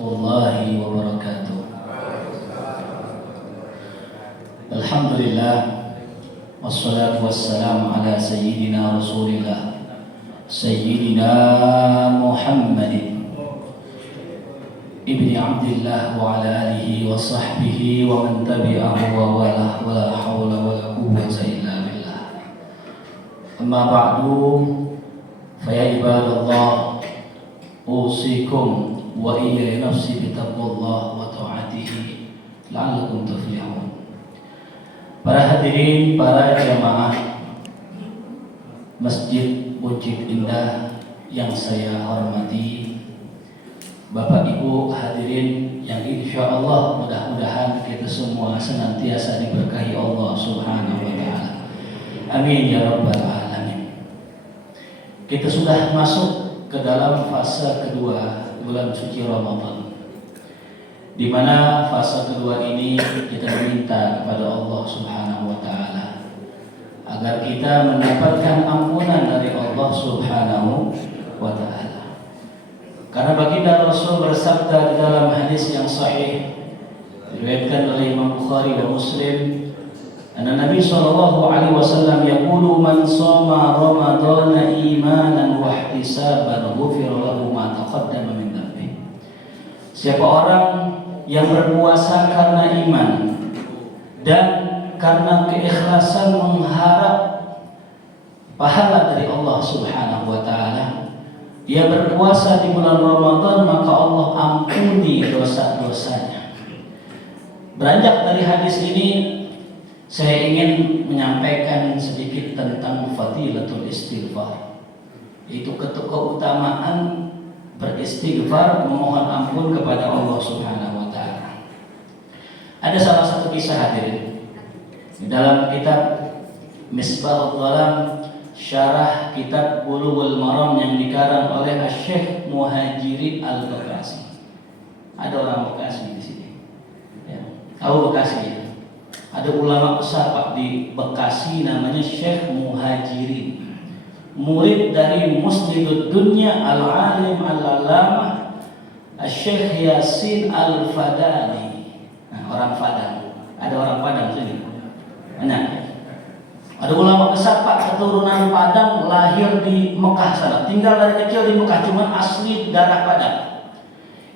Warahmatullahi wabarakatuh. Alhamdulillah, wassalatu wassalamu ala sayyidina Rasulillah Sayyidina Muhammadin ibni Abdillah wa ala alihi wa sahbihi wa man tabi'ahu wa wala wa la hawla wa la quwwata illa billah. Amma ba'du, fa ya ibadallah, usikum wa iya nafsi bitaqwallah wa ta'atihi la'allakum tuflihun. Para hadirin, para jamaah Masjid Wujud Indah yang saya hormati, Bapak Ibu hadirin yang insya Allah mudah-mudahan kita semua senantiasa diberkahi Allah Subhanahu wa Ta'ala. Amin ya Rabbal Alamin. Kita sudah masuk ke dalam fase kedua bulan suci Ramadan, di mana fase kedua ini kita meminta kepada Allah Subhanahu wa Ta'ala agar kita mendapatkan ampunan dari Allah Subhanahu wa Ta'ala. Karena baginda Rasul bersabda di dalam hadis yang sahih diriwayatkan oleh Imam Bukhari dan Muslim, anna Nabi sallallahu alaihi wasallam yaqulu man shoma ramadhana imanan wa ihtisaban ghufira lahu ma taqaddama min dhanbi. Siapa orang yang berpuasa karena iman dan karena keikhlasan mengharap pahala dari Allah Subhanahu wa Ta'ala, dia berpuasa di bulan Ramadan, maka Allah ampuni dosa-dosanya. Beranjak dari hadis ini, saya ingin menyampaikan sedikit tentang fadilatul istighfar, yaitu keutamaan beristighfar, memohon ampun kepada Allah Subhanahu wa Ta'ala. Ada salah satu kisah hadirin di dalam kitab Misbahul Dhalam, syarah kitab Bulughul Maram yang dikarang oleh Syekh Muhajirin Al-Bekasi. Ada orang Bekasi di sini. Ya, tahu Bekasi ya? Ada ulama besar Pak di Bekasi namanya Syekh Muhajirin, murid dari Musnidud Dunya Al-Alim Al-Alamah Syekh Yasin Al-Fadani. Nah, orang Padang. Ada orang Padang sini. Nah, ada ulama besar Pak, keturunan Padang, lahir di Mekah sana, tinggal dari kecil di Mekah, cuman asli darah Padang.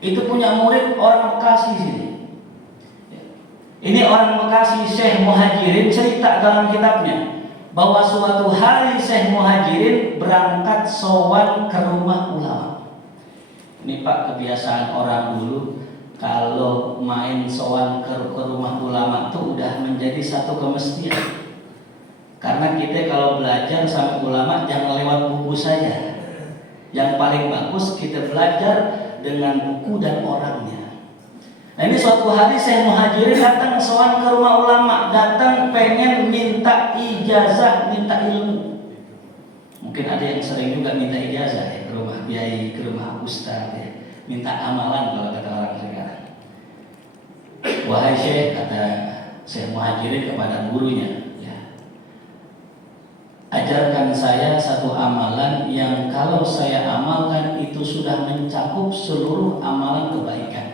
Itu punya murid orang Bekasi sini. Ini orang Bekasi, Syekh Muhajirin, cerita dalam kitabnya bahwa suatu hari Syekh Muhajirin berangkat sowan ke rumah ulama. Ini Pak, kebiasaan orang dulu kalau main sowan ke rumah ulama itu udah menjadi satu kemestian. Karena kita kalau belajar sama ulama jangan lewat buku saja. Yang paling bagus kita belajar dengan buku dan orangnya. Nah, ini suatu hari Syekh Muhajirin datang sowan ke rumah ulama, datang pengen minta ijazah, minta ilmu. Mungkin ada yang sering juga minta ijazah ya, ke rumah kiai, ke rumah ustaz ya, minta amalan kalau kata orang sekarang. Wahai Syekh, kata Syekh Muhajirin kepada gurunya, ajarkan saya satu amalan yang kalau saya amalkan itu sudah mencakup seluruh amalan kebaikan.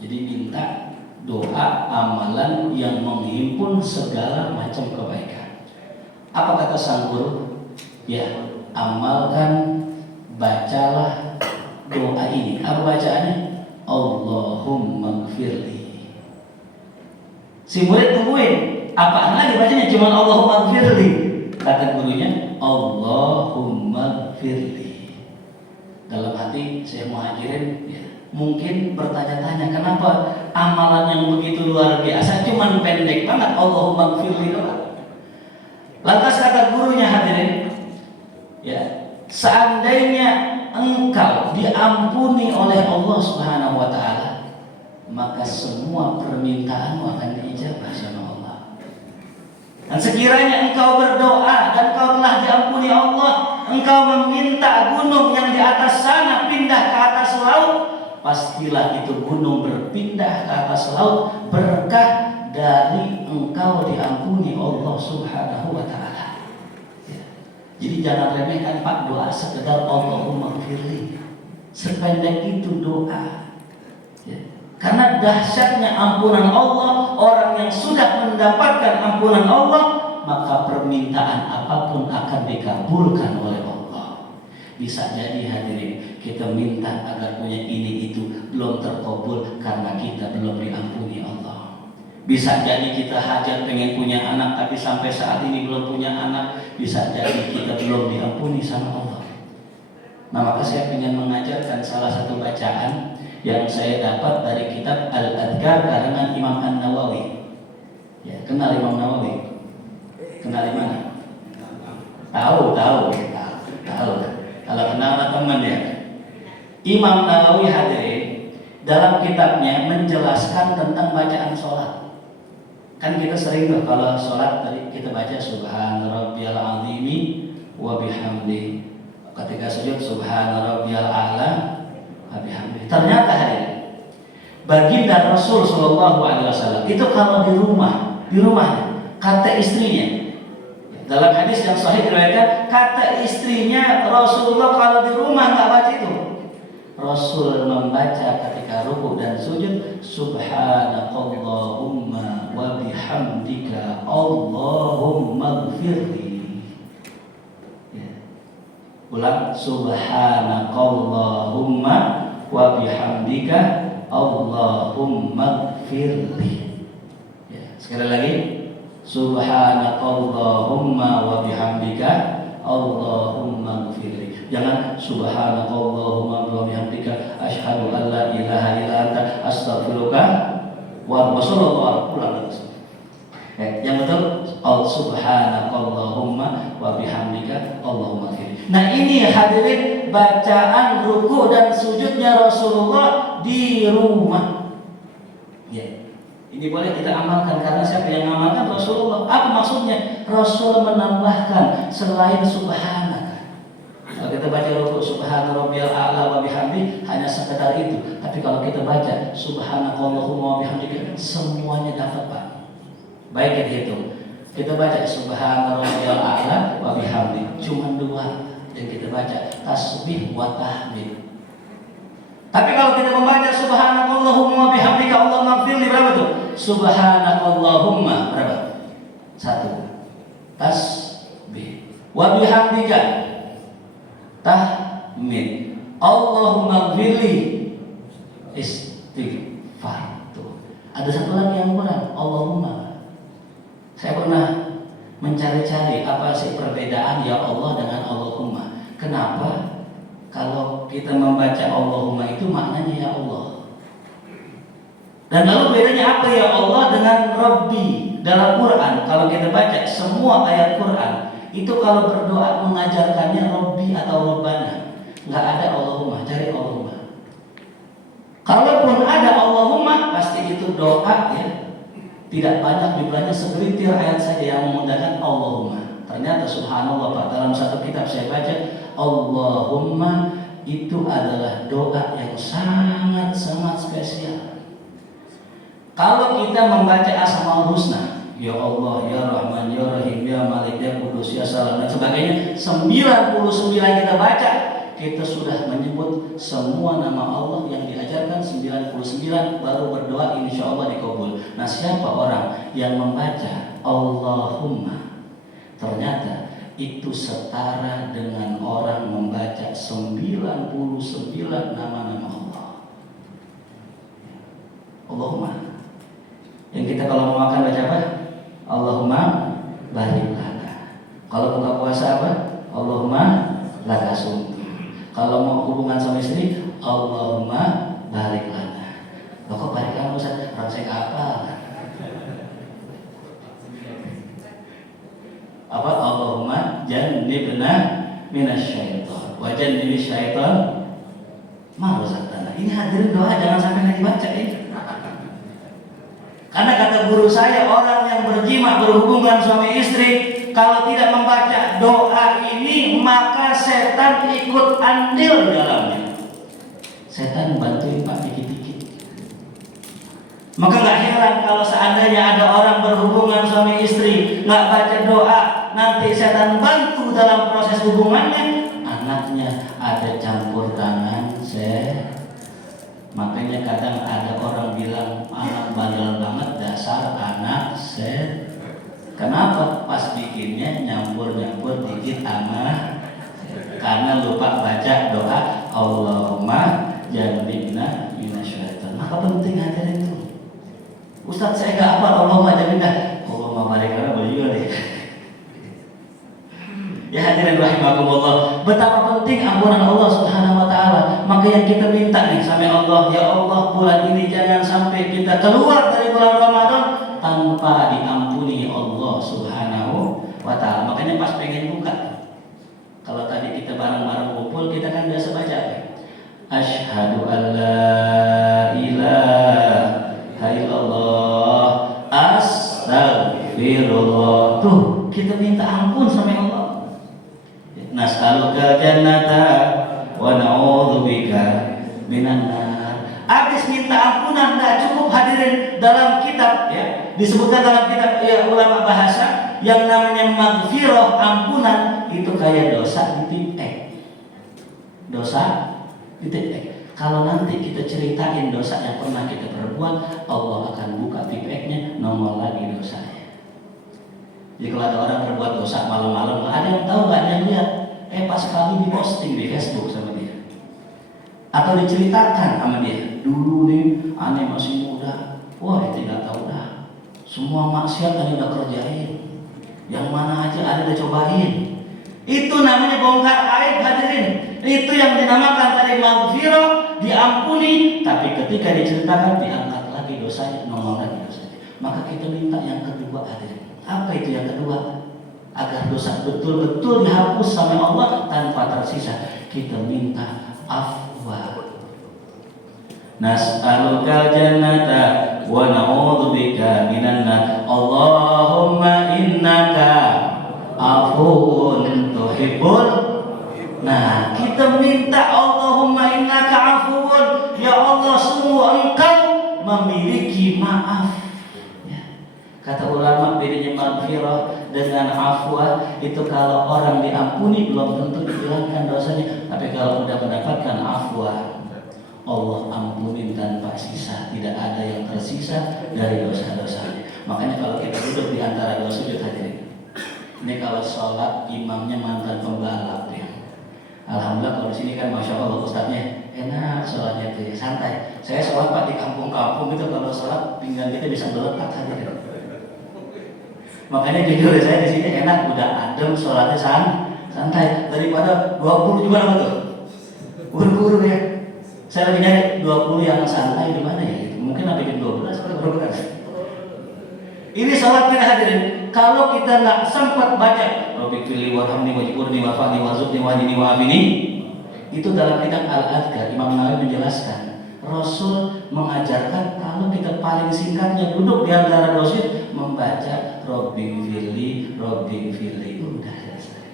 Jadi minta doa amalan yang menghimpun segala macam kebaikan. Apa kata sang guru? Ya, amalkan, bacalah doa ini. Apa bacaannya? Allahumma gfirli. Si murid tungguin, apaan lagi bacanya? Cuma Allahumma gfirli. Kata gurunya, Allahumma gfirli. Dalam hati Syekh Muhajirin ya, mungkin bertanya-tanya, kenapa amalan yang begitu luar biasa cuman pendek banget Allahumma gfirli doang. Lantas kata gurunya hadirin, ya, seandainya engkau diampuni oleh Allah Subhanahu wa Ta'ala, maka semua permintaanmu akan diijabah sama Allah. Dan sekiranya engkau berdoa dan engkau telah diampuni Allah, engkau meminta gunung yang di atas sana pindah ke atas laut, pastilah itu gunung berpindah ke atas laut berkah dari engkau diampuni Allah Subhanahu wa Ta'ala. Ya. Jadi jangan remehkan Pak doa sekedar Allahumma gfirli. Sependek itu doa. Karena dahsyatnya ampunan Allah, orang yang sudah mendapatkan ampunan Allah, maka permintaan apapun akan dikabulkan oleh Allah. Bisa jadi hadirin, kita minta agar punya ini itu belum terkabul karena kita belum diampuni Allah. Bisa jadi kita hajat pengen punya anak tapi sampai saat ini belum punya anak. Bisa jadi kita belum diampuni sama Allah. Nah, maka saya ingin mengajarkan salah satu bacaan yang saya dapat dari kitab Al-Adhkar karangan Imam An-Nawawi. Ya, kenal Imam Nawawi? Kenal di mana? Tahu. Kalau kenal teman ya. Imam Nawawi hadirin dalam kitabnya menjelaskan tentang bacaan sholat. Kan kita sering tuh kalau sholat tadi kita baca Subhana rabbiyal azimi wa bihamdi. Ketika sujud Subhana rabbiyal a'la wa bihamdi. Ternyata hadirin baginda Rasul sallallahu alaihi wasallam itu kalau di rumahnya kata istrinya, dalam hadis yang sahih diriwayatkan, kata istrinya Rasulullah kalau di rumah nggak baca itu. Rasul membaca ketika ruku dan sujud Subhanakallahumma wa bihamdika Allahumma ighfirli. Ya. Ulang, Subhanakallahumma wa bihamdika Allahumma ighfirli. Ya. Sekali lagi, Subhanakallahumma wa bihamdika Allahumma ighfirli. Jangan Subhanakallahumma wa bihamdika asyhadu an la ilaha illa anta astaghfiruka wa sallallahu alaihi wasallam. Yang betul Subhanakallahumma wa bihamdika Allahumma ighfirli. Nah, ini hadirin bacaan ruku dan sujudnya Rasulullah di rumah. Ya. Ini boleh kita amalkan karena siapa yang mengamalkan? Rasulullah. Apa maksudnya? Rasul menambahkan selain subhanaka. Kalau kita baca ruku subhana rabbiyal a'la wa bihamdi hanya sekedar itu. Tapi kalau kita baca subhanakallahumma wa bihamdika semuanya dapat, Pak. Baik kita hitung. Kita baca subhana rabbiyal a'la wa bihamdi cuma dua yang kita baca, tasbih wa tahmid. Tapi kalau kita membaca subhanakallahumma wa bihamdika Allahumma ighfirli berapa tuh? Subhanakallahumma berapa? Satu. Tasbih. Wa bihamdika tahmid. Allahumma ighfirli istighfar. Tuh. Ada satu lagi yang kurang, Allahumma. Saya pernah mencari-cari apa sih perbedaan ya Allah dengan Allahumma. Kenapa? Kalau kita membaca Allahumma itu maknanya ya Allah. Dan lalu bedanya apa ya Allah dengan Rabbi dalam Quran? Kalau kita baca semua ayat Quran itu kalau berdoa mengajarkannya Rabbi atau Rabbana. Nggak ada Allahumma, cari Allahumma. Kalaupun ada Allahumma pasti itu doa ya. Tidak banyak jumlahnya, segelintir ayat saja yang menggunakan Allahumma. Ternyata subhanallah Pak, dalam satu kitab saya baca Allahumma itu adalah doa yang sangat-sangat spesial. Kalau kita membaca Asmaul Husna, ya Allah, ya Rahman, ya Rahim, ya Malik, ya Qudus, ya Salam dan sebagainya, 99 kita baca, kita sudah menyebut semua nama Allah yang diajarkan 99, baru berdoa insya Allah dikabul. Nah, siapa orang yang membaca Allahumma ternyata itu setara dengan orang membaca 99 nama-nama Allah. Allahumma. Yang kita kalau mau makan baca apa? Allahumma barik lana. Kalau buka puasa apa? Allahumma laka sumtu. Kalau mau hubungan sama istri, Allahumma barik lana. Loh, kok barik lana Ustaz? Orang saya apa? Apa? Allahumma jannibna minasyaiton wa jannibi syaiton ma razaqtana. Ini hadirin doa jangan sampai nggak dibaca ini. Karena kata guru saya, orang yang berjima berhubungan suami istri kalau tidak membaca doa ini maka setan ikut andil dalamnya. Setan bantuin Pak dikit-dikit. Maka nggak heran kalau seandainya ada orang berhubungan suami istri nggak baca doa, nanti setan bantu dalam proses hubungannya, anaknya ada campur tangan. Makanya Makanya kadang ada orang bilang anak bandel banget, dasar anak set. Kenapa? Pas bikinnya nyampur-nyampur dikit sama karena lupa baca doa Allahumma jannibna minasyaitan. Maka penting hadirin itu. Ustaz saya nggak hafal Allahumma jannibna. Allahumma barik lana beliau deh. Ya hadirin rahimakumullah, betapa penting ampunan Allah Subhanahu wa taala. Maka yang kita minta nih sama Allah, ya Allah, bulan ini jangan sampai kita keluar dari bulan Ramadan tanpa diampuni Allah Subhanahu wa taala. Makanya pas pengen buka, kalau tadi kita bareng-bareng kumpul, kita kan biasa baca apa? Asyhadu an la ilaha illallah, astagfirullah. Tuh, kita minta ampun sama Allah. Nas'aluka jannata wa na'udzubika minan nar. Habis minta ampunan enggak cukup hadirin, dalam kitab ya disebutkan dalam kitab ya ulama bahasa yang namanya maghfirah, ampunan itu kayak dosa ditipek. Dosa ditipek. Kalau nanti kita ceritain dosa yang pernah kita perbuat, Allah akan buka tipeknya, nongol lagi dosanya. Jadi kalau ada orang berbuat dosa malam-malam, ada yang tahu, nggak ada yang lihat. Pas kali diposting di Facebook sama dia, atau diceritakan sama dia, dulu nih aneh masih muda, wah tidak tahu dah, semua maksiat aneh udah kerjain, yang mana aja aneh udah cobain. Itu namanya bongkar aib hadirin. Itu yang dinamakan tadi maghfirah, diampuni, tapi ketika diceritakan diangkat lagi dosanya, nongol lagi dosanya. Maka kita minta yang kedua hadirin. Apa itu yang kedua? Agar dosa betul-betul dihapus sama Allah tanpa tersisa, kita minta afwa. Nas'alukal jannata wa na'udzubika minan nar. Allahumma innaka afuwun tuhibbul. Nah, kita minta Allahumma innaka afuwun, ya Allah, sungguh Engkau memiliki maaf. Kata ulama, bedanya maghfirah dengan afwa itu kalau orang diampuni belum tentu dihilangkan dosanya, tapi kalau sudah mendapatkan afwa, Allah ampunin tanpa sisa, tidak ada yang tersisa dari dosa-dosanya. Makanya kalau kita duduk di antara dua sujud hadirin, ini kalau sholat imamnya mantan pembalap ya, alhamdulillah. Kalau di sini kan masya Allah ustadznya enak sholatnya tuh ya, santai. Saya sholat pak di kampung-kampung itu kalau sholat pinggang kita bisa meletak hadirin. Makanya jujur saya di sini enak, udah adem, sholatnya santai. Daripada 20 juga apa tuh? Buru-buru ya. Saya lagi nyari 20 yang santai di mana ya? Mungkin ada bikin 12 kalau buru-buru. Ini sholat kita hadirin. Kalau kita nggak sempat baca Rabbi fili warhamni wajburni wafani warzuqni wahdini wa'afini, itu dalam kitab Al-Adhkar Imam Nawawi menjelaskan, Rasul mengajarkan kalau kita paling singkatnya duduk di antara dua sujud membaca Rabbi fili udah selesai.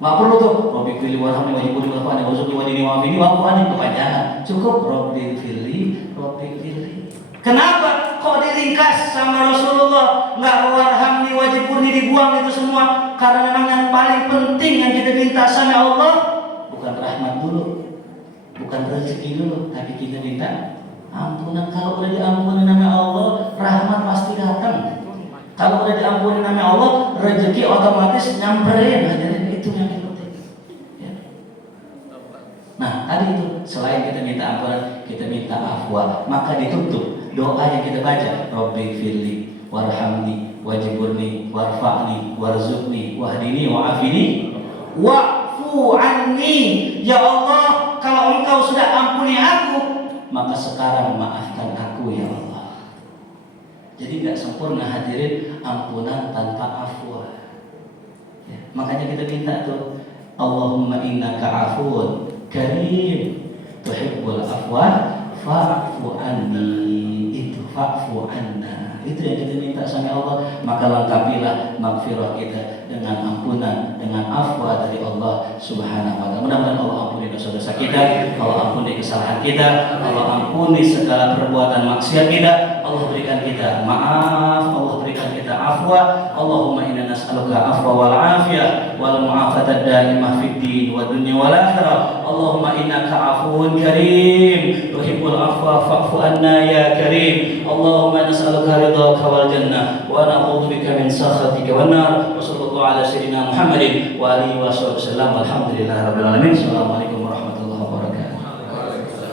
Nggak perlu tuh Rabbi fili warhamni wajburni wafani warzuqni wahdini wa'afini wa'afani kepanjangan. Cukup Rabbi fili. Kenapa kok diringkas sama Rasulullah? Nggak warhamni wajburni dibuang itu semua, karena memang yang paling penting yang kita minta sama Allah bukan rahmat dulu, bukan rezeki dulu, tapi kita minta ampunan. Kalau udah diampuni nama Allah, rahmat pasti datang. Kalau udah diampuni nama Allah, rezeki otomatis nyamperin. Hadirin, itu yang penting. Ya. Nah, tadi itu selain kita minta ampunan, kita minta afwa. Maka ditutup doa yang kita baca, Rabbi firli warhamni wajburni warfa'ni warzuqni wahdini wa'afini wa'fu anni. Ya Allah, kalau Engkau sudah ampuni aku, maka sekarang maafkan aku ya Allah. Jadi nggak sempurna hadirin ampunan tanpa afwa ya. Makanya kita minta tuh, Allahumma innaka afuwun karim tuhibbul afwa fa'fu anni. Itu fa'fu anna, itu yang kita minta sama Allah. Maka lengkapilah maghfirah kita dengan ampunan, dengan afwa dari Allah Subhanahu wa ta'ala. Mudah-mudahan Allah ampuni dosa-dosa kita, Allah ampuni kesalahan kita, Allah ampuni segala perbuatan maksiat kita, Allah berikan kita maaf, Allah berikan kita afwa. Allahumma inna nas'aluka afwa wal afiyah wal mu'afata daimah fid din wa dunya wal akhirah. Allahumma innaka afuwun karim tuhibbul afwa fa'fu anna ya karim. Allahumma nas'aluka ridhaka wal jannah wa na'udzubika min sakhatika wan nar. Wa sallallahu ala sayyidina Muhammadin wa alihi wa sahbihi wasallam. Alhamdulillahirabbil alamin. Assalamualaikum warahmatullahi wabarakatuh.